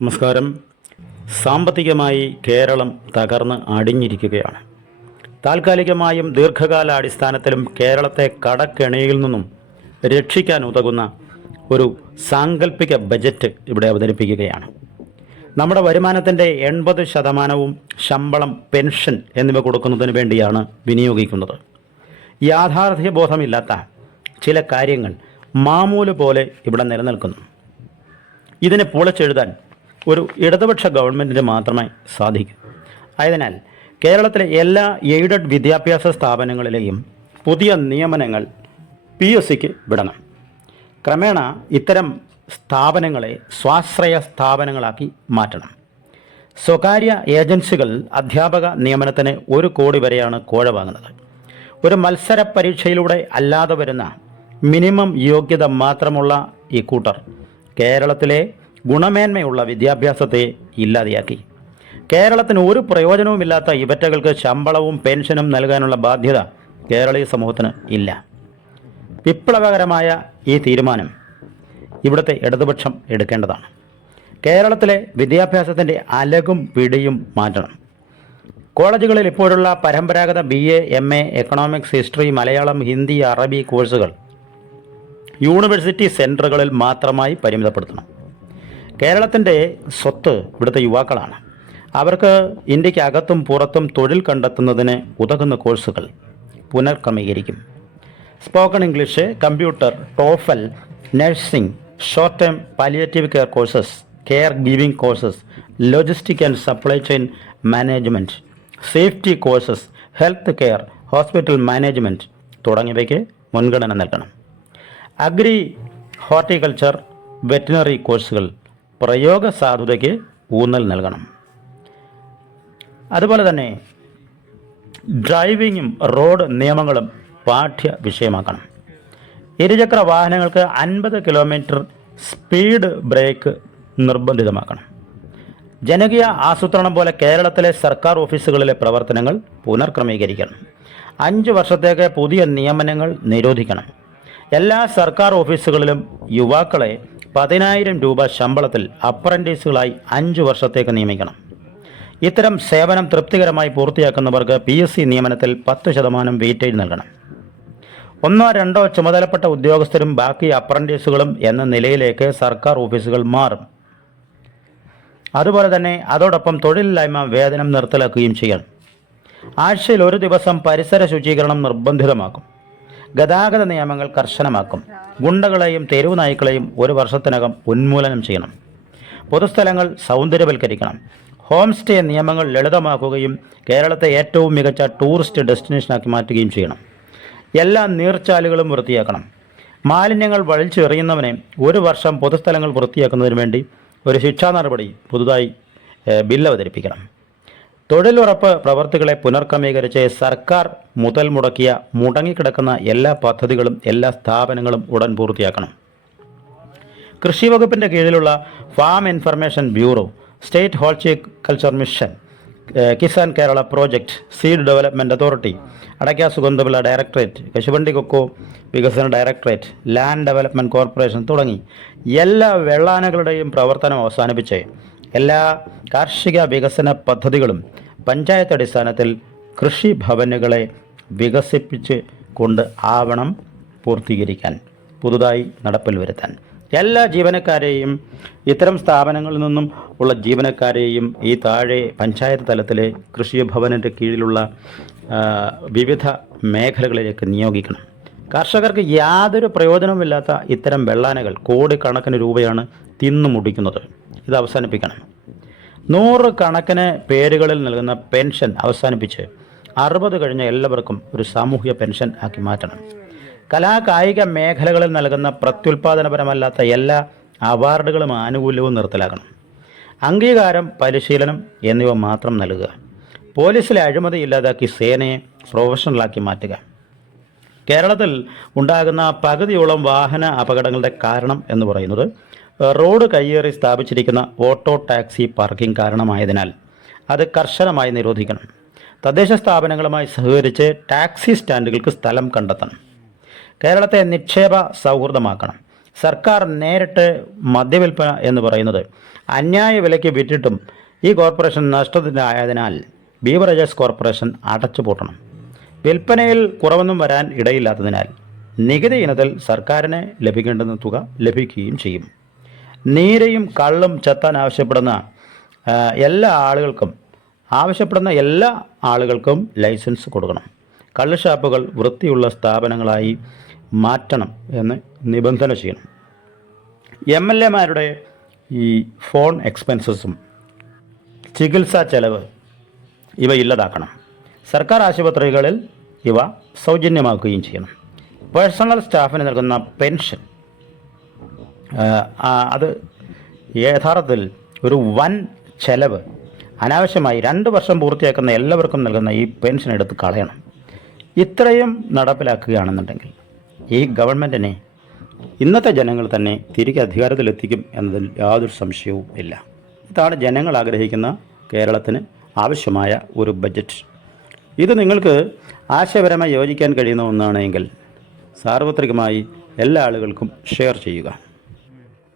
നമസ്കാരം. സാമ്പത്തികമായി കേരളം തകർന്ന് അടിഞ്ഞിരിക്കുകയാണ്. താൽക്കാലികമായും ദീർഘകാല അടിസ്ഥാനത്തിലും കേരളത്തെ കടക്കെണിയിൽ നിന്നും രക്ഷിക്കാൻ ഉതകുന്ന ഒരു സാങ്കല്പിക ബജറ്റ് ഇവിടെ അവതരിപ്പിക്കുകയാണ്. നമ്മുടെ വരുമാനത്തിൻ്റെ 80% ശമ്പളം, പെൻഷൻ എന്നിവ കൊടുക്കുന്നതിന് വേണ്ടിയാണ് വിനിയോഗിക്കുന്നത്. യാഥാർത്ഥ്യബോധമില്ലാത്ത ചില കാര്യങ്ങൾ മാമൂല് പോലെ ഇവിടെ നിലനിൽക്കുന്നു. ഇതിനെ പൊളിച്ചെഴുതാൻ ഒരു ഇടതുപക്ഷ ഗവൺമെൻറ്റിന് മാത്രമേ സാധിക്കൂ. ആയതിനാൽ കേരളത്തിലെ എല്ലാ എയ്ഡഡ് വിദ്യാഭ്യാസ സ്ഥാപനങ്ങളിലെയും പുതിയ നിയമനങ്ങൾ PSCക്ക് വിടണം. ക്രമേണ ഇത്തരം സ്ഥാപനങ്ങളെ സ്വാശ്രയ സ്ഥാപനങ്ങളാക്കി മാറ്റണം. സ്വകാര്യ ഏജൻസികൾ അധ്യാപക നിയമനത്തിന് 1 കോടി വരെയാണ് കോഴ വാങ്ങുന്നത്. ഒരു മത്സര പരീക്ഷയിലൂടെ അല്ലാതെ വരുന്ന മിനിമം യോഗ്യത മാത്രമുള്ള ഈ കൂട്ടർ കേരളത്തിലെ ഗുണമേന്മയുള്ള വിദ്യാഭ്യാസത്തെ ഇല്ലാതെയാക്കി. കേരളത്തിന് ഒരു പ്രയോജനവുമില്ലാത്ത ഇവറ്റകൾക്ക് ശമ്പളവും പെൻഷനും നൽകാനുള്ള ബാധ്യത കേരളീയ സമൂഹത്തിന് ഇല്ല. വിപ്ലവകരമായ ഈ തീരുമാനം ഇവിടുത്തെ ഇടതുപക്ഷം എടുക്കേണ്ടതാണ്. കേരളത്തിലെ വിദ്യാഭ്യാസത്തിൻ്റെ അലകും പിടിയും മാറ്റണം. കോളേജുകളിൽ ഇപ്പോഴുള്ള പരമ്പരാഗത BA, MA, economics, history, Malayalam, Hindi, അറബി കോഴ്സുകൾ യൂണിവേഴ്സിറ്റി സെൻറ്ററുകളിൽ മാത്രമായി പരിമിതപ്പെടുത്തണം. കേരളത്തിൻ്റെ സ്വത്ത് ഇവിടുത്തെ യുവാക്കളാണ്. അവർക്ക് ഇന്ത്യക്കകത്തും പുറത്തും തൊഴിൽ കണ്ടെത്തുന്നതിന് ഉതകുന്ന കോഴ്സുകൾ പുനർക്രമീകരിക്കും. Spoken English, computer, TOEFL, nursing, short term palliative care courses, care giving courses, logistic and supply chain management, safety courses, health care, hospital management തുടങ്ങിയവയ്ക്ക് മുൻഗണന നൽകണം. അഗ്രി, ഹോർട്ടിക്കൾച്ചർ, വെറ്റിനറി കോഴ്സുകൾ പ്രയോഗ സാധുതയ്ക്ക് ഊന്നൽ നൽകണം. അതുപോലെ തന്നെ ഡ്രൈവിങ്ങും റോഡ് നിയമങ്ങളും പാഠ്യ വിഷയമാക്കണം. ഇരുചക്ര വാഹനങ്ങൾക്ക് 50 കിലോമീറ്റർ സ്പീഡ് ബ്രേക്ക് നിർബന്ധിതമാക്കണം. ജനകീയ ആസൂത്രണം പോലെ കേരളത്തിലെ സർക്കാർ ഓഫീസുകളിലെ പ്രവർത്തനങ്ങൾ പുനർക്രമീകരിക്കണം. 5 വർഷത്തേക്ക് പുതിയ നിയമനങ്ങൾ നിരോധിക്കണം. എല്ലാ സർക്കാർ ഓഫീസുകളിലും യുവാക്കളെ 10,000 രൂപ ശമ്പളത്തിൽ അപ്രൻറ്റീസുകളായി 5 വർഷത്തേക്ക് നിയമിക്കണം. ഇത്തരം സേവനം തൃപ്തികരമായി പൂർത്തിയാക്കുന്നവർക്ക് PSC നിയമനത്തിൽ 10% വെയിറ്റേജ് നൽകണം. 1-2 ചുമതലപ്പെട്ട ഉദ്യോഗസ്ഥരും ബാക്കി അപ്രൻറ്റീസുകളും എന്ന നിലയിലേക്ക് സർക്കാർ ഓഫീസുകൾ മാറും. അതുപോലെ തന്നെ അതോടൊപ്പം തൊഴിലില്ലായ്മ വേതനം നിർത്തലാക്കുകയും ചെയ്യണം. ആഴ്ചയിൽ 1 ദിവസം പരിസര ശുചീകരണം നിർബന്ധിതമാക്കും. ഗതാഗത നിയമങ്ങൾ കർശനമാക്കും. ഗുണ്ടകളെയും തെരുവ് നായ്ക്കളെയും 1 വർഷത്തിനകം ഉന്മൂലനം ചെയ്യണം. പൊതുസ്ഥലങ്ങൾ സൗന്ദര്യവൽക്കരിക്കണം. ഹോം സ്റ്റേ നിയമങ്ങൾ ലളിതമാക്കുകയും കേരളത്തെ ഏറ്റവും മികച്ച ടൂറിസ്റ്റ് ഡെസ്റ്റിനേഷനാക്കി മാറ്റുകയും ചെയ്യണം. എല്ലാ നീർച്ചാലുകളും വൃത്തിയാക്കണം. മാലിന്യങ്ങൾ വലിച്ചെറിയുന്നവനെ 1 വർഷം പൊതുസ്ഥലങ്ങൾ വൃത്തിയാക്കുന്നതിന് വേണ്ടി ഒരു ശിക്ഷാ നടപടി പുതുതായി ബില്ല് അവതരിപ്പിക്കണം. തൊഴിലുറപ്പ് പ്രവർത്തികളെ പുനർക്രമീകരിച്ച് സർക്കാർ മുതൽ മുടക്കിയ മുടങ്ങിക്കിടക്കുന്ന എല്ലാ പദ്ധതികളും എല്ലാ സ്ഥാപനങ്ങളും ഉടൻ പൂർത്തിയാക്കണം. കൃഷി വകുപ്പിൻ്റെ കീഴിലുള്ള farm information bureau, state horticulture mission, Kisan Kerala project, seed development authority, അടയ്ക്ക സുഗന്ധവിള ഡയറക്ടറേറ്റ്, കശുവണ്ടി കൊക്കോ വികസന ഡയറക്ടറേറ്റ്, ലാൻഡ് ഡെവലപ്മെൻറ്റ് കോർപ്പറേഷൻ തുടങ്ങി എല്ലാ വെള്ളാനകളുടെയും പ്രവർത്തനം അവസാനിപ്പിച്ച് എല്ലാ കാർഷിക വികസന പദ്ധതികളും പഞ്ചായത്ത് അടിസ്ഥാനത്തിൽ കൃഷിഭവനുകളെ വികസിപ്പിച്ച് കൊണ്ട് ആവണം പൂർത്തീകരിക്കാൻ, പുതുതായി നടപ്പിൽ വരുത്താൻ. എല്ലാ ജീവനക്കാരെയും, ഇത്തരം സ്ഥാപനങ്ങളിൽ നിന്നും ഉള്ള ജീവനക്കാരെയും ഈ താഴെ പഞ്ചായത്ത് തലത്തിലെ കൃഷിഭവനിൻ്റെ കീഴിലുള്ള വിവിധ മേഖലകളിലേക്ക് നിയോഗിക്കണം. കർഷകർക്ക് യാതൊരു പ്രയോജനവുമില്ലാത്ത ഇത്തരം വെള്ളാനകൾ കോടിക്കണക്കിന് രൂപയാണ് തിന്നു മുടിക്കുന്നത്. ഇത് അവസാനിപ്പിക്കണം. 100 കണക്കിന് പേരുകളിൽ നൽകുന്ന പെൻഷൻ അവസാനിപ്പിച്ച് 60 കഴിഞ്ഞ എല്ലാവർക്കും ഒരു സാമൂഹിക പെൻഷൻ ആക്കി മാറ്റണം. കലാകായിക മേഖലകളിൽ നൽകുന്ന പ്രത്യുൽപാദനപരമല്ലാത്ത എല്ലാ അവാർഡുകളും ആനുകൂല്യവും നിർത്തലാക്കണം. അംഗീകാരം, പരിശീലനം എന്നിവ മാത്രം നൽകുക. പോലീസിലെ അഴിമതി ഇല്ലാതാക്കി സേനയെ പ്രൊഫഷണലാക്കി മാറ്റുക. കേരളത്തിൽ ഉണ്ടാകുന്ന പകുതിയോളം വാഹന അപകടങ്ങളുടെ കാരണം എന്ന് പറയുന്നത് റോഡ് കയ്യേറി സ്ഥാപിച്ചിരിക്കുന്ന ഓട്ടോ ടാക്സി പാർക്കിംഗ് കാരണമായതിനാൽ അത് കർശനമായി നിരോധിക്കണം. തദ്ദേശ സ്ഥാപനങ്ങളുമായി സഹകരിച്ച് ടാക്സി സ്റ്റാൻഡുകൾക്ക് സ്ഥലം കണ്ടെത്തണം. കേരളത്തെ നിക്ഷേപ സൗഹൃദമാക്കണം. സർക്കാർ നേരിട്ട് മദ്യവിൽപ്പന എന്ന് പറയുന്നത് അന്യായ വിലയ്ക്ക് വിറ്റിട്ടും ഈ കോർപ്പറേഷൻ നഷ്ടത്തിലായതിനാൽ ബീവറേജസ് കോർപ്പറേഷൻ അടച്ചുപൂട്ടണം. വിൽപ്പനയിൽ കുറവൊന്നും വരാൻ ഇടയില്ലാത്തതിനാൽ നികുതി ഇനത്തിൽ സർക്കാരിന് ലഭിക്കേണ്ടുന്ന തുക ലഭിക്കുകയും ചെയ്യും. നീരയും കള്ളും ചെത്താൻ ആവശ്യപ്പെടുന്ന എല്ലാ ആളുകൾക്കും ലൈസൻസ് കൊടുക്കണം. കള്ള് ഷാപ്പുകൾ വൃത്തിയുള്ള സ്ഥാപനങ്ങളായി മാറ്റണം എന്ന് നിബന്ധന ചെയ്യണം. MLA-മാരുടെ ഈ ഫോൺ എക്സ്പെൻസസും ചികിത്സാ ചെലവ് ഇവ ഇല്ലാതാക്കണം. സർക്കാർ ആശുപത്രികളിൽ ഇവ സൗജന്യമാക്കുകയും ചെയ്യണം. പേഴ്സണൽ സ്റ്റാഫിന് നൽകുന്ന പെൻഷൻ അത് യഥാർത്ഥത്തിൽ ഒരു വൻ ചെലവ്. അനാവശ്യമായി 2 വർഷം പൂർത്തിയാക്കുന്ന എല്ലാവർക്കും നൽകുന്ന ഈ പെൻഷൻ എടുത്ത് കളയണം. ഇത്രയും നടപ്പിലാക്കുകയാണെന്നുണ്ടെങ്കിൽ ഈ ഗവൺമെൻറ്റിനെ ഇന്നത്തെ ജനങ്ങൾ തന്നെ തിരികെ അധികാരത്തിലെത്തിക്കും എന്നതിൽ യാതൊരു സംശയവും ഇല്ല. ഇതാണ് ജനങ്ങൾ ആഗ്രഹിക്കുന്ന കേരളത്തിന് ആവശ്യമായ ഒരു ബജറ്റ്. ഇത് നിങ്ങൾക്ക് ആശയപരമായി യോജിക്കാൻ കഴിയുന്ന ഒന്നാണെങ്കിൽ സാർവത്രികമായി എല്ലാ ആളുകൾക്കും ഷെയർ ചെയ്യുക.